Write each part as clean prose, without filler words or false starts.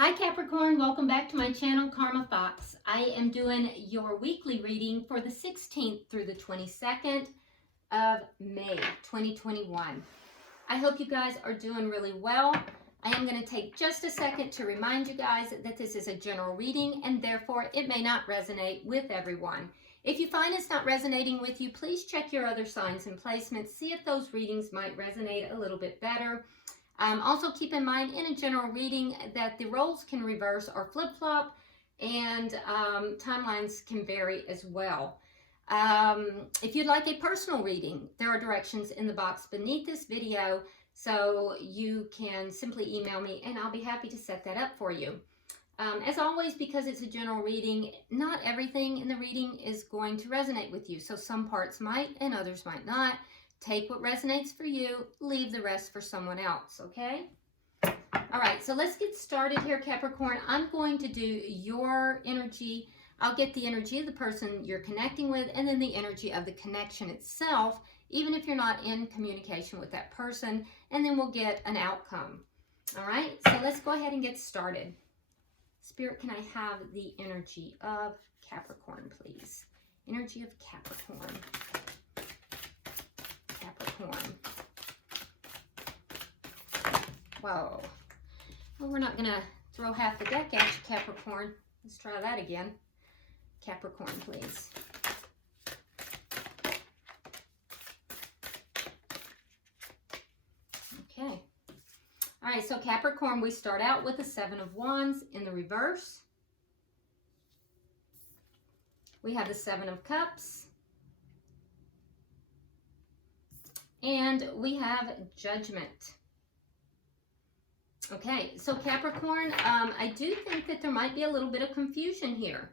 Hi Capricorn, welcome back to my channel, Karma Thoughts. I am doing your weekly reading for the 16th through the 22nd of May 2021. I hope you guys are doing really well. I am going to take just a second to remind you guys that this is a general reading and therefore it may not resonate with everyone. If you find it's not resonating with you, please check your other signs and placements. See if those readings might resonate a little bit better. Also keep in mind in a general reading that the roles can reverse or flip-flop and timelines can vary as well. If you'd like a personal reading, there are directions in the box beneath this video, so you can simply email me and I'll be happy to set that up for you. As always, because it's a general reading, not everything in the reading is going to resonate with you, so some parts might and others might not. Take what resonates for you, leave the rest for someone else, okay? All right, so let's get started here, Capricorn. I'm going to do your energy. I'll get the energy of the person you're connecting with and then the energy of the connection itself, even if you're not in communication with that person, and then we'll get an outcome. All right, so let's go ahead and get started. Spirit, can I have the energy of Capricorn, please? Energy of Capricorn. Whoa. Well, we're not going to throw half the deck at you, Capricorn. Let's try that again. Capricorn, please. Okay. All right, so Capricorn, we start out with the Seven of Wands in the reverse. We have the Seven of Cups. And we have Judgment. Okay, so Capricorn, I do think that there might be a little bit of confusion here.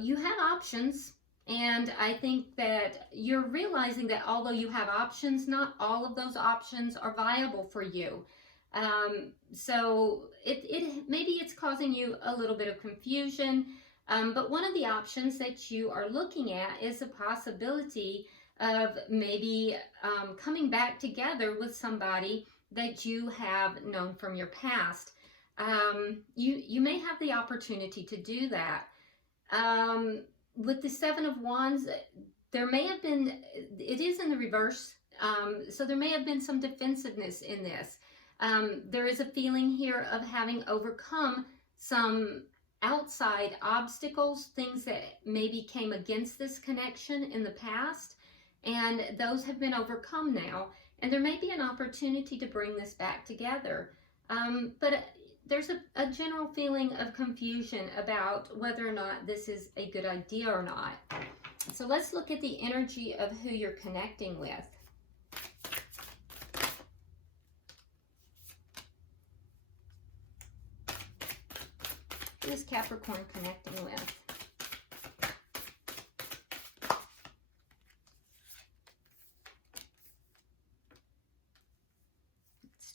You have options, and I think that you're realizing that although you have options, not all of those options are viable for you. So maybe it's causing you a little bit of confusion, but one of the options that you are looking at is the possibility of maybe coming back together with somebody that you have known from your past. You may have the opportunity to do that. With the Seven of Wands, there may have been, it is in the reverse, so there may have been some defensiveness in this. There is a feeling here of having overcome some outside obstacles, things that maybe came against this connection in the past. And those have been overcome now, and there may be an opportunity to bring this back together. But there's a general feeling of confusion about whether or not this is a good idea or not. So let's look at the energy of who you're connecting with. Who is Capricorn connecting with?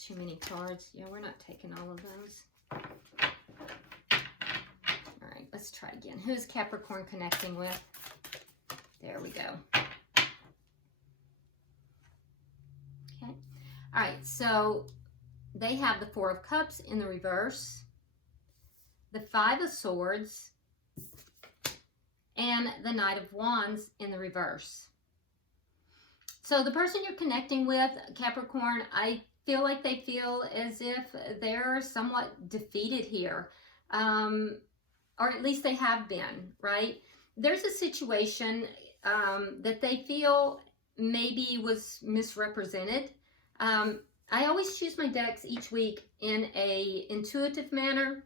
Too many cards. Yeah, we're not taking all of those. All right, let's try again. Who's Capricorn connecting with? There we go. Okay. All right, so they have the Four of Cups in the reverse, the Five of Swords, and the Knight of Wands in the reverse. So the person you're connecting with, Capricorn, I feel like they feel as if they're somewhat defeated here, or at least they have been, right? There's a situation that they feel maybe was misrepresented. I always choose my decks each week in a intuitive manner.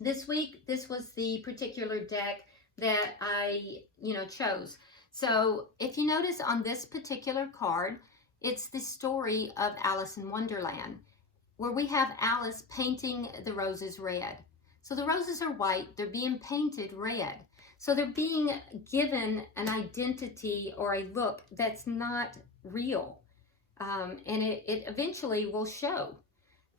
This week, this was the particular deck that I, chose. So if you notice on this particular card, it's the story of Alice in Wonderland, where we have Alice painting the roses red. So the roses are white, they're being painted red. So they're being given an identity or a look that's not real. And it eventually will show.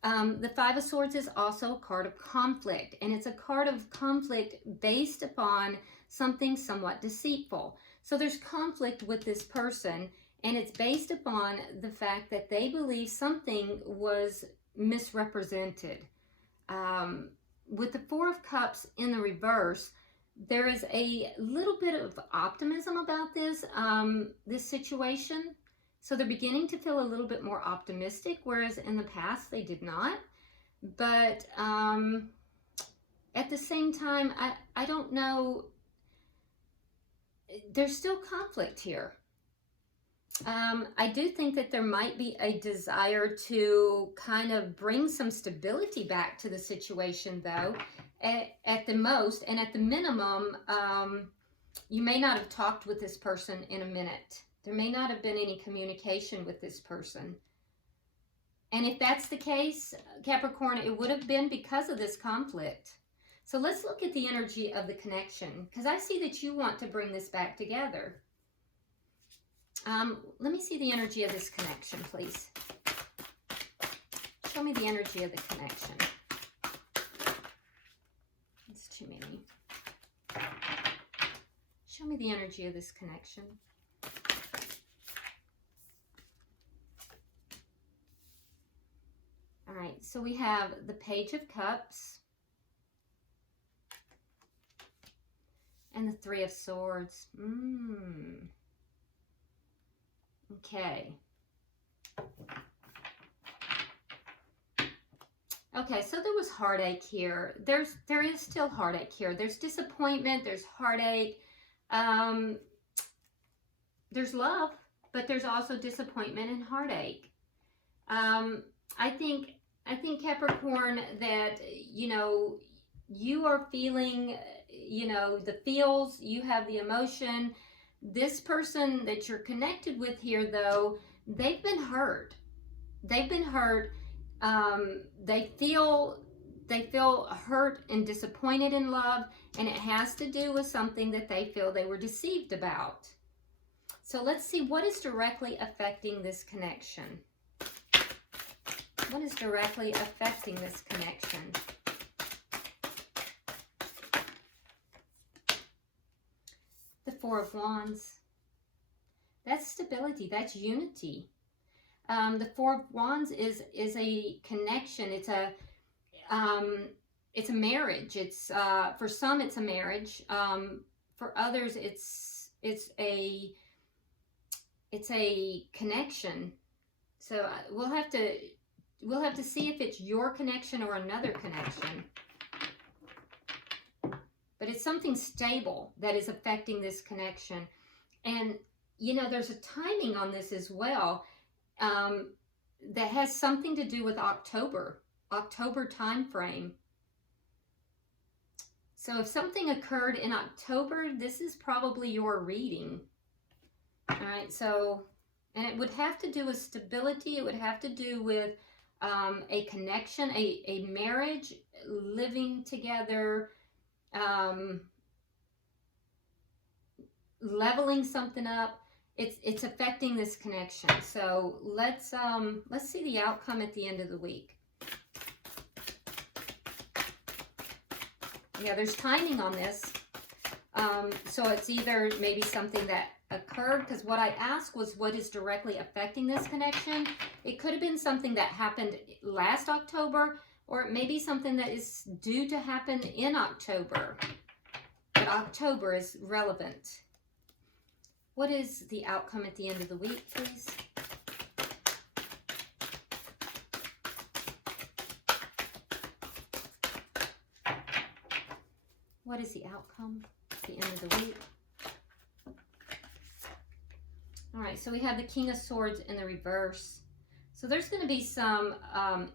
The Five of Swords is also a card of conflict, and it's a card of conflict based upon something somewhat deceitful. So there's conflict with this person, and it's based upon the fact that they believe something was misrepresented. with the Four of Cups in the reverse, there is a little bit of optimism about this, this situation. So they're beginning to feel a little bit more optimistic, whereas in the past they did not. But at the same time, I don't know, there's still conflict here. I do think that there might be a desire to kind of bring some stability back to the situation, though, at the most, and at the minimum, you may not have talked with this person in a minute. There may not have been any communication with this person. And if that's the case, Capricorn, it would have been because of this conflict. So let's look at the energy of the connection, because I see that you want to bring this back together. Let me see the energy of this connection, please. Show me the energy of the connection. It's too many. Show me the energy of this connection. All right, so we have the Page of Cups and the Three of Swords. Okay. Okay, so there was heartache here. There is still heartache here. There's disappointment, there's heartache. There's love, but there's also disappointment and heartache. I think Capricorn, that, you know, you are feeling, you know, the feels, you have the emotion. This person that you're connected with here, though, they've been hurt. They've been hurt. They feel hurt and disappointed in love, and it has to do with something that they feel they were deceived about. So let's see what is directly affecting this connection. What is directly affecting this connection? The Four of Wands. That's stability. That's unity. The Four of Wands is a connection. It's a marriage. It's for some it's a marriage. For others it's a connection. So we'll have to see if it's your connection or another connection. But it's something stable that is affecting this connection. And, you know, there's a timing on this as well, that has something to do with October time frame. So if something occurred in October, this is probably your reading. All right, so, and it would have to do with stability. It would have to do with a connection, a marriage, living together, leveling something up. It's affecting this connection. So let's see the outcome at the end of the week. Yeah, there's timing on this. So it's either maybe something that occurred, because what I asked was what is directly affecting this connection. It could have been something that happened last October, or it may be something that is due to happen in October. But October is relevant. What is the outcome at the end of the week, please? What is the outcome at the end of the week? All right, so we have the King of Swords in the reverse. So there's going to be some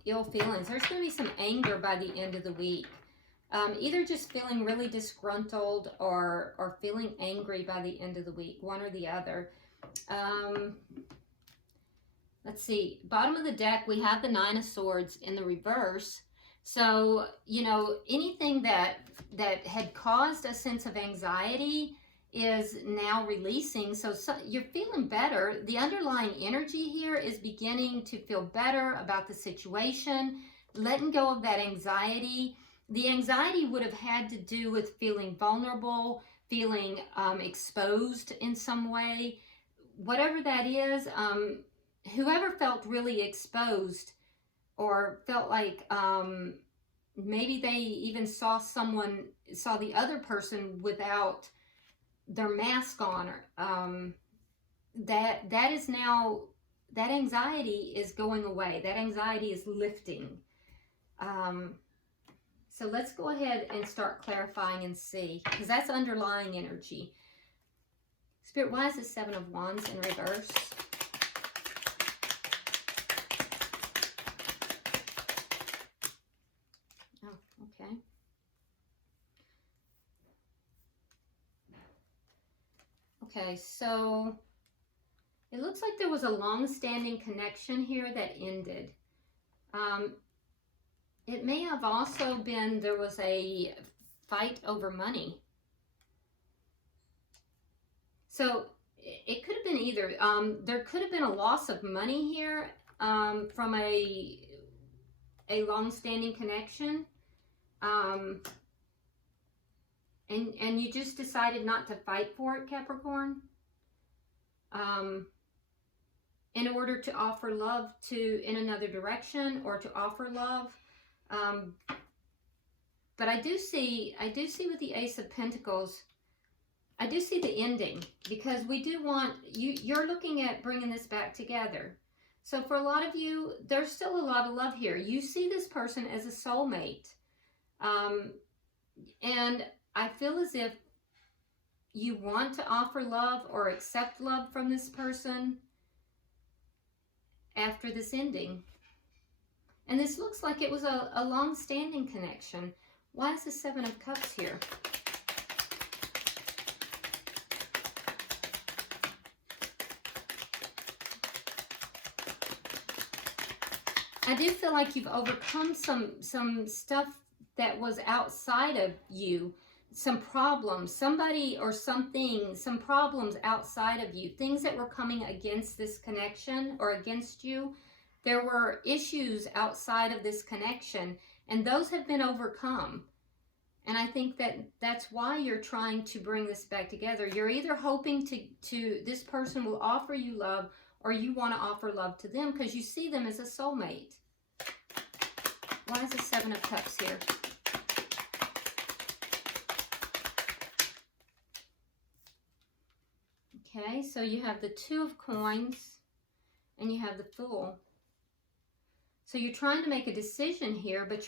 ill feelings. There's going to be some anger by the end of the week. Either just feeling really disgruntled or feeling angry by the end of the week, one or the other. Let's see, bottom of the deck, we have the Nine of Swords in the reverse. So, you know, anything that had caused a sense of anxiety is now releasing. So you're feeling better. The underlying energy here is beginning to feel better about the situation, letting go of that anxiety. The anxiety would have had to do with feeling vulnerable, feeling exposed in some way. Whatever that is, whoever felt really exposed or felt like, maybe they even saw the other person without their mask on, or that is now, that anxiety is going away. That anxiety is lifting. So let's go ahead and start clarifying and see, because that's underlying energy. Spirit, why is the Seven of Wands in reverse? Oh, okay. Okay, so it looks like there was a long-standing connection here that ended. It may have also been there was a fight over money. So it could have been either. There could have been a loss of money here from a long-standing connection. And you just decided not to fight for it, Capricorn. In order to offer love in another direction, or to offer love. But I do see with the Ace of Pentacles, I do see the ending, because we do want, you're looking at bringing this back together. So for a lot of you, there's still a lot of love here. You see this person as a soulmate. And I feel as if you want to offer love or accept love from this person after this ending. And this looks like it was a long-standing connection. Why is the Seven of Cups here? I do feel like you've overcome some stuff that was outside of you, some problems, somebody or something, some problems outside of you, things that were coming against this connection or against you. There were issues outside of this connection, and those have been overcome. And I think that's why you're trying to bring this back together. You're either hoping to this person will offer you love, or you want to offer love to them because you see them as a soulmate. Why is the Seven of Cups here? Okay, so you have the Two of Coins and you have the Fool. So you're trying to make a decision here, but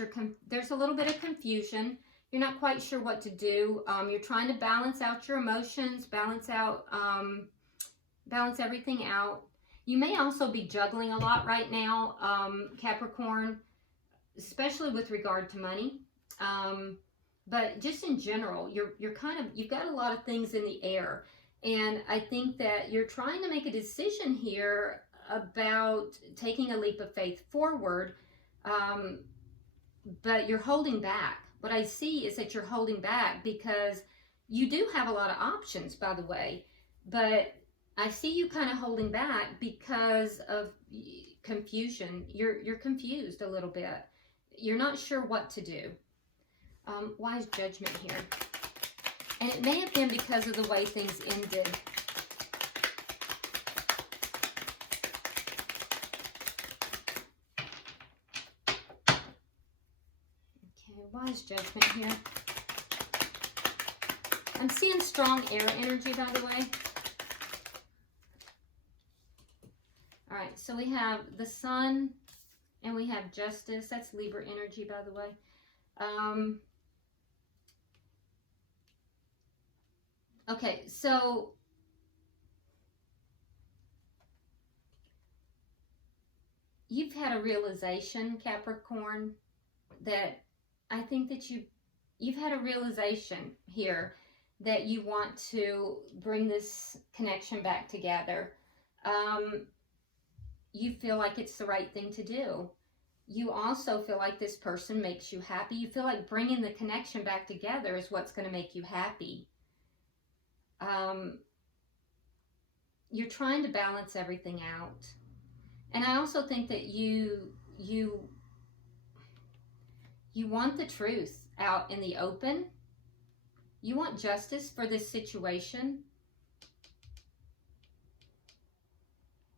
there's a little bit of confusion. You're not quite sure what to do. You're trying to balance out your emotions, balance everything out. You may also be juggling a lot right now, Capricorn, especially with regard to money. But just in general, you've got a lot of things in the air. And I think that you're trying to make a decision here about taking a leap of faith forward, but you're holding back. What I see is that you're holding back because you do have a lot of options, by the way, but I see you kind of holding back because of confusion. You're confused a little bit. You're not sure what to do. Why is Judgment here? And it may have been because of the way things ended. Why is Judgment here? I'm seeing strong air energy, by the way. All right, so we have the Sun and we have Justice. That's Libra energy, by the way. Okay, so you've had a realization, Capricorn, that I think that you've had a realization here that you want to bring this connection back together. You feel like it's the right thing to do. You also feel like this person makes you happy. You feel like bringing the connection back together is what's going to make you happy. You're trying to balance everything out. And I also think that you want the truth out in the open. You want justice for this situation.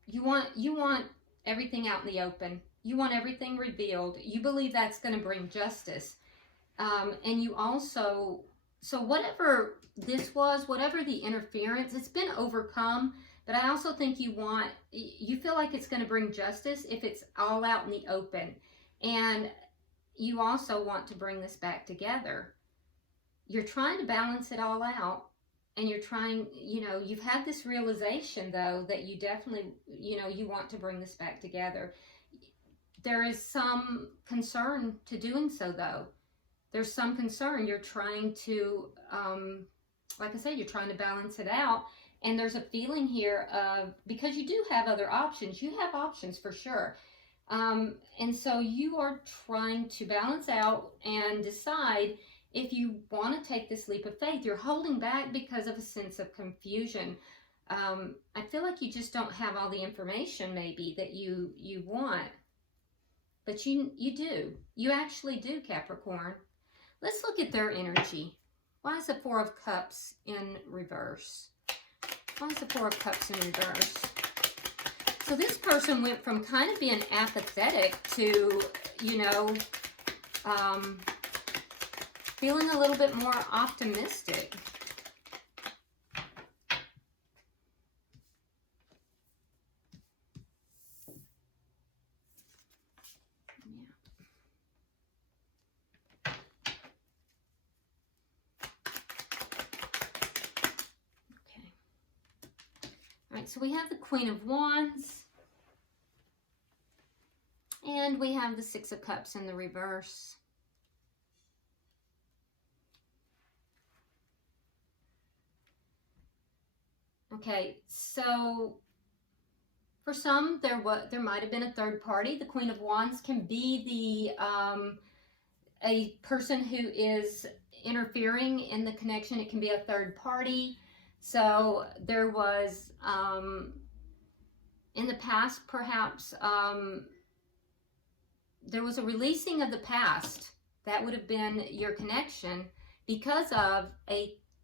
You want everything out in the open. You want everything revealed. You believe that's going to bring justice. And you also, so whatever this was, whatever the interference, it's been overcome. But I also think you feel like it's going to bring justice if it's all out in the open. And you also want to bring this back together. You're trying to balance it all out. And you're trying, you've had this realization, though, that you definitely, you want to bring this back together. There is some concern to doing so, though. There's some concern. You're trying to, like I said, you're trying to balance it out. And there's a feeling here of, because you do have other options. You have options for sure. And so you are trying to balance out and decide if you want to take this leap of faith. You're holding back because of a sense of confusion. I feel like you just don't have all the information maybe that you want. But you do. You actually do, Capricorn. Let's look at their energy. Why is the Four of Cups in reverse? Why is the Four of Cups in reverse? So this person went from kind of being apathetic to, feeling a little bit more optimistic. So we have the Queen of Wands, and we have the Six of Cups in the reverse. Okay, so for some, there might have been a third party. The Queen of Wands can be a person who is interfering in the connection. It can be a third party. So there was, in the past, perhaps, there was a releasing of the past. That would have been your connection because of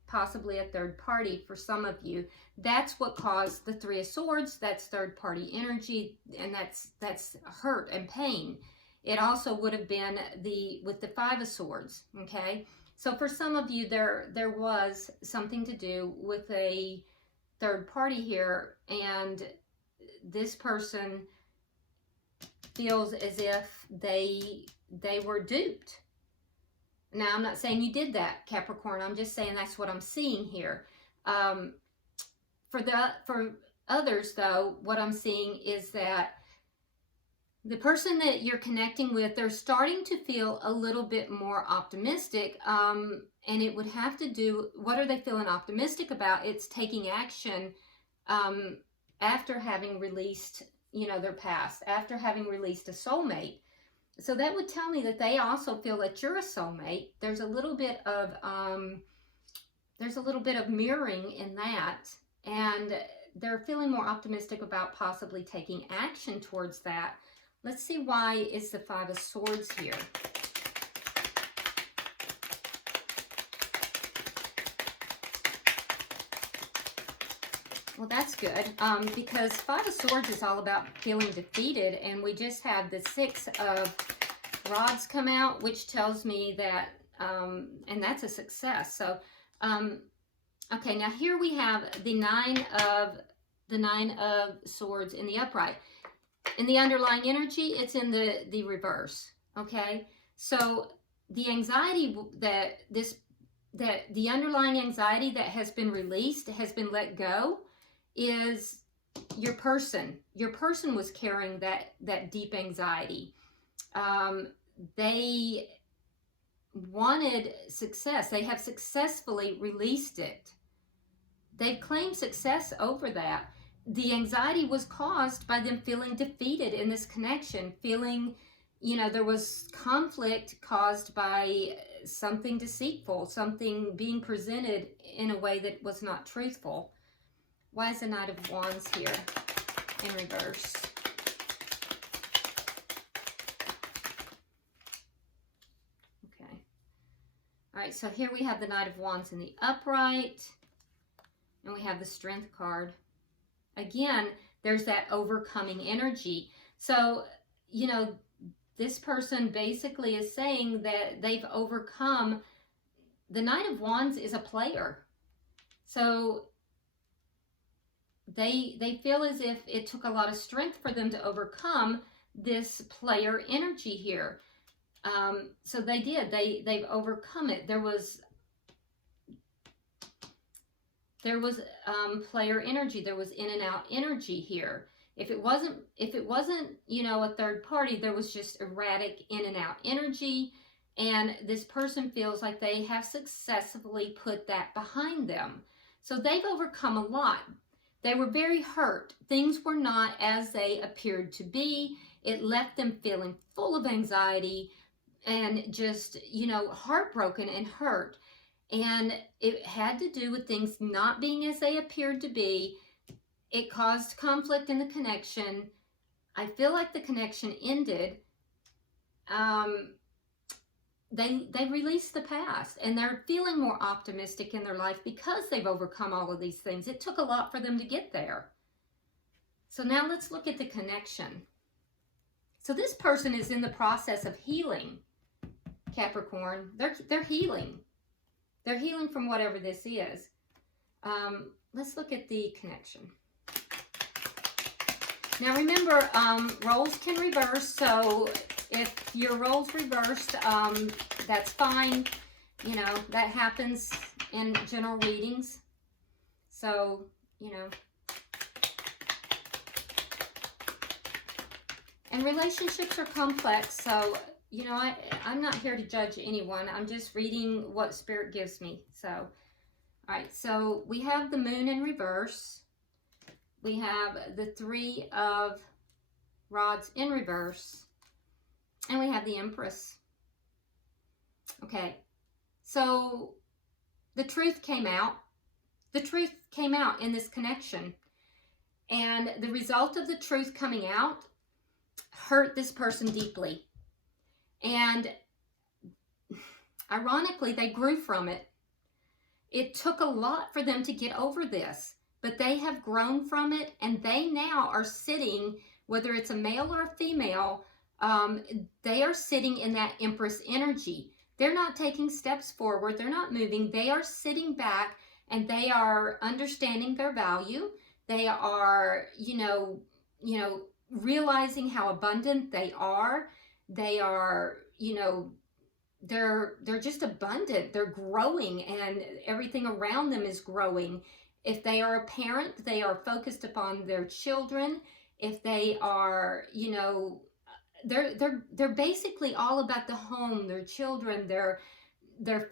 possibly a third party for some of you. That's what caused the Three of Swords. That's third party energy, and that's hurt and pain. It also would have been with the Five of Swords, okay? So for some of you, there was something to do with a third party here, and this person feels as if they were duped. Now, I'm not saying you did that, Capricorn. I'm just saying that's what I'm seeing here. For others, though, what I'm seeing is that the person that you're connecting with, they're starting to feel a little bit more optimistic, and it would have to do, what are they feeling optimistic about? It's taking action after having released, their past, after having released a soulmate. So that would tell me that they also feel that you're a soulmate. There's a little bit of mirroring in that, and they're feeling more optimistic about possibly taking action towards that. Let's see, why is the Five of Swords here? Well, that's good, because Five of Swords is all about feeling defeated, and we just had the Six of Rods come out, which tells me that, and that's a success. So, okay, now here we have the Nine of Swords in the upright. In the underlying energy, it's in the reverse, okay? So the anxiety that the underlying anxiety that has been released, has been let go, is your person. Your person was carrying that deep anxiety. They wanted success. They have successfully released it. They've claimed success over that. The anxiety was caused by them feeling defeated in this connection, feeling, there was conflict caused by something deceitful, something being presented in a way that was not truthful. Why is the Knight of Wands here in reverse? Okay. All right, so here we have the Knight of Wands in the upright, and we have the Strength card. Again, there's that overcoming energy. So, this person basically is saying that they've overcome. The Knight of Wands is a player. So they feel as if it took a lot of strength for them to overcome this player energy here. So they did. They've overcome it. There was player energy. There was in and out energy here. If it wasn't, you know, a third party, there was just erratic in and out energy. And this person feels like they have successfully put that behind them. So they've overcome a lot. They were very hurt. Things were not as they appeared to be. It left them feeling full of anxiety and just, you know, heartbroken and hurt. And it had to do with things not being as they appeared to be. It caused conflict in the connection. I feel like the connection ended. They released the past, and they're feeling more optimistic in their life because they've overcome all of these things. It took a lot for them to get there. So now let's look at the connection. So this person is in the process of healing, Capricorn. They're healing. They're healing from whatever this is. Let's look at the connection. Now remember, roles can reverse, so if your role's reversed, that's fine. You know, that happens in general readings. So, you know. And relationships are complex, so, you know, I'm not here to judge anyone. I'm just reading what Spirit gives me. So, all right, so we have the Moon in reverse. We have the Three of Rods in reverse. And we have the Empress. Okay, so the truth came out. The truth came out in this connection. And the result of the truth coming out hurt this person deeply. And ironically, they grew from it. It took a lot for them to get over this, but they have grown from it, and they now are sitting, whether it's a male or a female, they are sitting in that Empress energy. They're not taking steps forward. They're not moving. They are sitting back, and they are understanding their value. They are, you know, realizing how abundant they are. They are, you know, they're just abundant. They're growing, and everything around them is growing. If they are a parent, they are focused upon their children. If they are, you know, they're basically all about the home, their children, their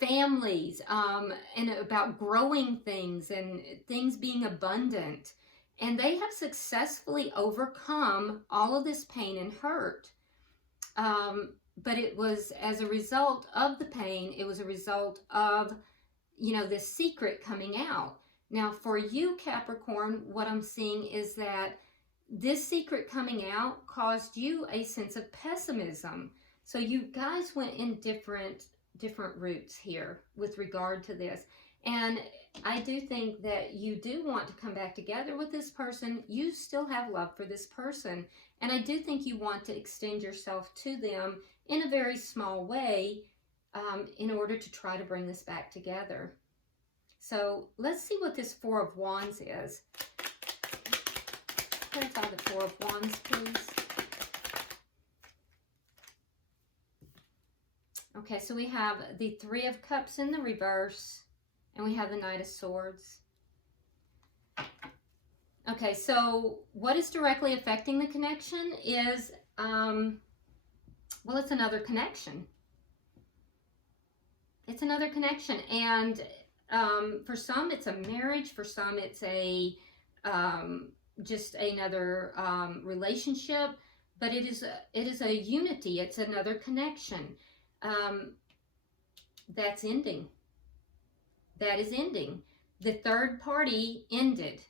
families, and about growing things and things being abundant. And they have successfully overcome all of this pain and hurt. But it was as a result of the pain. It was a result of, you know, this secret coming out. Now, for you, Capricorn, what I'm seeing is that this secret coming out caused you a sense of pessimism. So you guys went in different routes here with regard to this. And I do think that you do want to come back together with this person. You still have love for this person. And I do think you want to extend yourself to them in a very small way in order to try to bring this back together. So let's see what this Four of Wands is. Clarify the Four of Wands, please. Okay, so we have the Three of Cups in the reverse, and we have the Knight of Swords. Okay, so what is directly affecting the connection is, well, it's another connection. It's another connection, and for some it's a marriage, for some it's a just another relationship, but it is a unity. It's another connection that's ending. That is ending. The third party ended,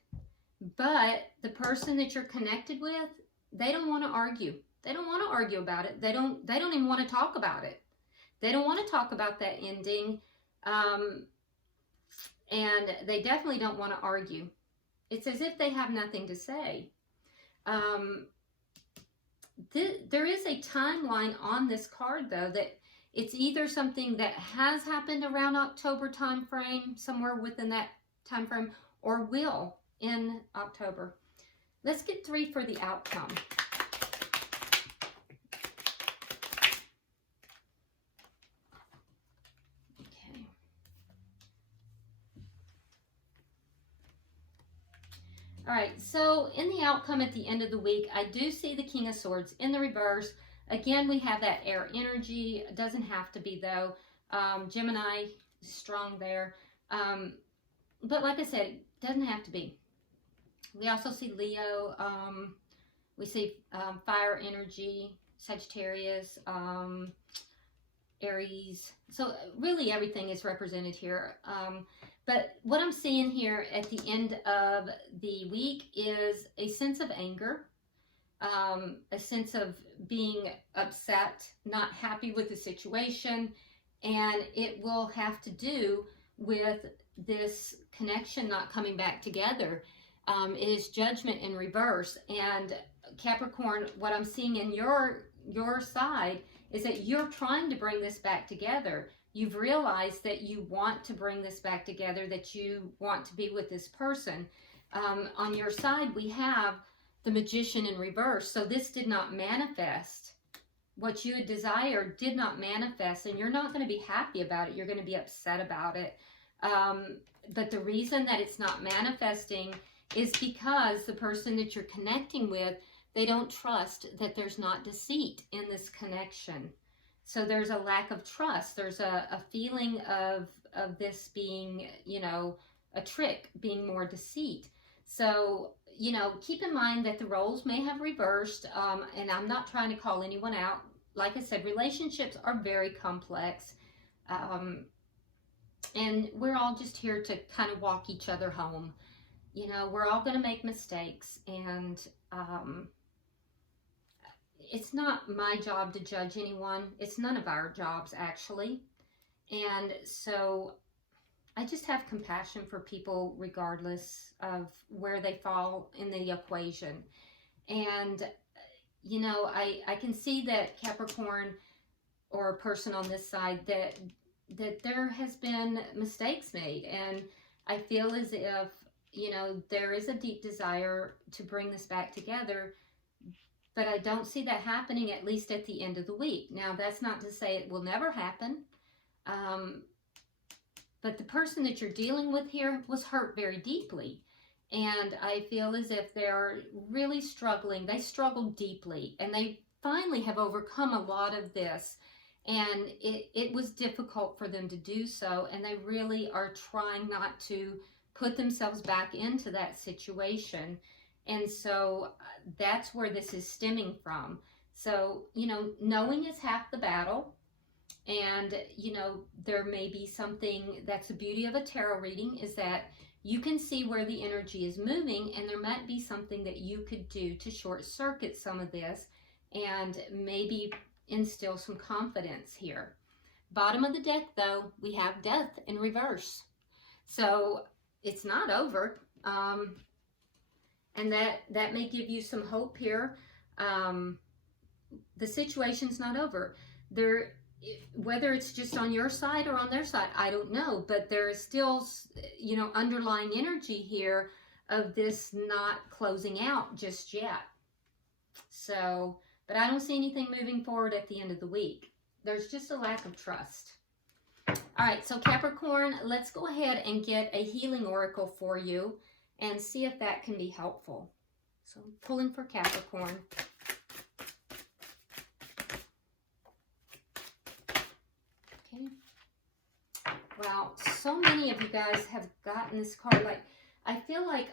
but the person that you're connected with, they don't want to argue. They don't want to argue about it. They don't even want to talk about it. They don't want to talk about that ending, and they definitely don't want to argue. It's as if they have nothing to say. there is a timeline on this card, though, that it's either something that has happened around October time frame, somewhere within that time frame, or will in October. Let's get 3 for the outcome. Okay. All right, so in the outcome at the end of the week, I do see the King of Swords in the reverse. Again, we have that air energy. It doesn't have to be, though. Gemini, strong there. But like I said, it doesn't have to be. We also see Leo. We see fire energy, Sagittarius, Aries. So really everything is represented here. But what I'm seeing here at the end of the week is a sense of anger, a sense of being upset, not happy with the situation, and it will have to do with this connection not coming back together. It is judgment in reverse. And Capricorn, what I'm seeing in your side is that you're trying to bring this back together. You've realized that you want to bring this back together, that you want to be with this person. On your side, we have the Magician in reverse. So this did not manifest. What you had desired did not manifest, and you're not going to be happy about it. You're going to be upset about it. But the reason that it's not manifesting is because the person that you're connecting with, they don't trust that there's not deceit in this connection. So there's a lack of trust. There's a feeling of this being, you know, a trick, being more deceit. So, you know, keep in mind that the roles may have reversed, and I'm not trying to call anyone out. Like I said, relationships are very complex, and we're all just here to kind of walk each other home. You know, we're all going to make mistakes, and it's not my job to judge anyone. It's none of our jobs, actually. And so I just have compassion for people regardless of where they fall in the equation. And, you know, I can see that Capricorn, or a person on this side, that there has been mistakes made. And I feel as if, you know, there is a deep desire to bring this back together, but I don't see that happening, at least at the end of the week. Now, that's not to say it will never happen, but the person that you're dealing with here was hurt very deeply, and I feel as if they're really struggling. They struggled deeply, and they finally have overcome a lot of this, and it was difficult for them to do so, and they really are trying not to put themselves back into that situation. And so that's where this is stemming from. So, you know, knowing is half the battle. And, you know, there may be something, that's the beauty of a tarot reading, is that you can see where the energy is moving, and there might be something that you could do to short circuit some of this and maybe instill some confidence here. Bottom of the deck, though, we have Death in reverse. So it's not over. And that may give you some hope here. The situation's not over. Whether it's just on your side or on their side, I don't know. But there is still, you know, underlying energy here of this not closing out just yet. So, but I don't see anything moving forward at the end of the week. There's just a lack of trust. All right, so Capricorn, let's go ahead and get a healing oracle for you and see if that can be helpful. So I'm pulling for Capricorn. Okay. Wow, so many of you guys have gotten this card. Like, I feel like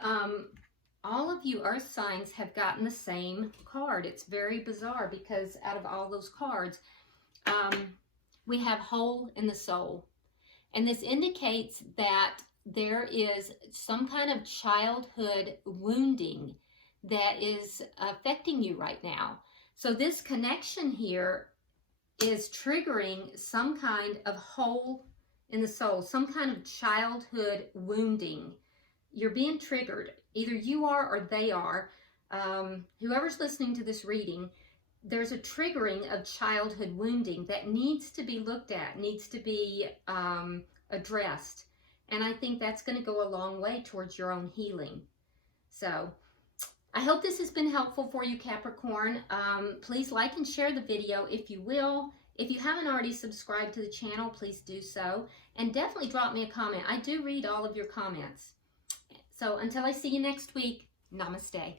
all of you earth signs have gotten the same card. It's very bizarre because out of all those cards, we have hole in the soul. And this indicates that there is some kind of childhood wounding that is affecting you right now. So this connection here is triggering some kind of hole in the soul, some kind of childhood wounding. You're being triggered. Either you are or they are. Whoever's listening to this reading, there's a triggering of childhood wounding that needs to be looked at, needs to be addressed. And I think that's going to go a long way towards your own healing. So I hope this has been helpful for you, Capricorn. Please like and share the video if you will. If you haven't already subscribed to the channel, please do so. And definitely drop me a comment. I do read all of your comments. So until I see you next week, namaste.